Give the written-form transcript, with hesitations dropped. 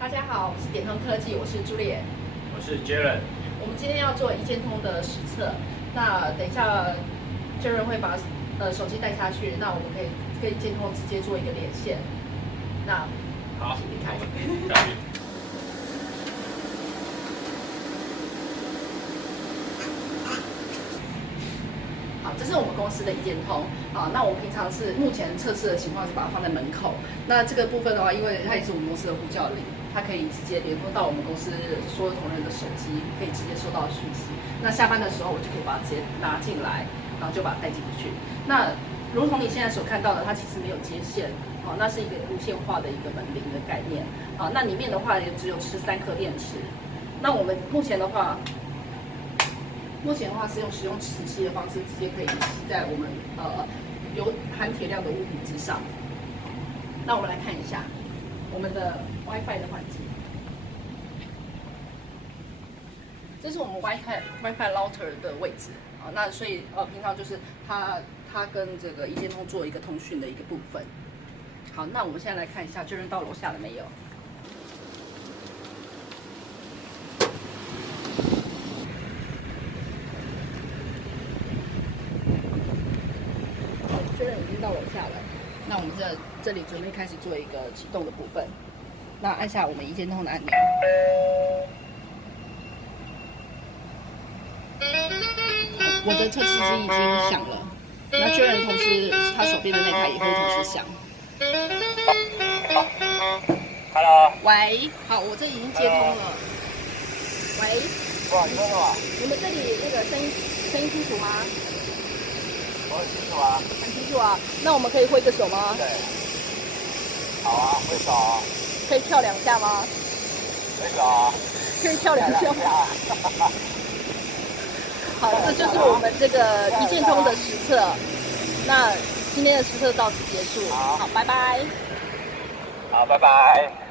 大家好，我是点通科技，我是朱丽叶，我是 Jaren。我们今天要做一键通的实测，那等一下 Jaren 会把手机带下去，那我们可以跟一键通直接做一个连线。那好，请离开。下去。好，这是我们公司的一键通啊。那我们平常是目前测试的情况是把它放在门口。那这个部分的话，因为它也是我们公司的呼叫铃，它可以直接连通到我们公司所有同仁的手机，可以直接收到讯息。那下班的时候，我就可以把它直接拿进来，然后就把它带进去。那如同你现在所看到的，它其实没有接线，好，那是一个无线化的一个门铃的概念。好，那里面的话也只有吃3颗电池。那我们目前的话是使用磁吸的方式，直接可以吸在我们有含铁量的物品之上。那我们来看一下我们的 WiFi 的环境，这是我们 WiFi router 的位置啊。那所以平常就是它跟这个一键通做一个通讯的一个部分。好，那我们现在来看一下Jaren到楼下了没有？Jaren已经到楼下了，那我们这里准备开始做一个启动的部分。那按下我们一键通的按钮。我的测试机已经响了，那Jaren同时他手边的那台也会同时响。Hello。喂，好，我这已经接通了。喂。哇，你说什么？你们这里那个声音清楚吗？我很清楚啊。很清楚啊。那我们可以挥个手吗？对。好啊，挥手啊。可以跳2下吗？挥手啊。可以跳2下吗？好，这就是我们这个一键通的实测。那今天的实测到此结束。好，拜拜。好，拜拜。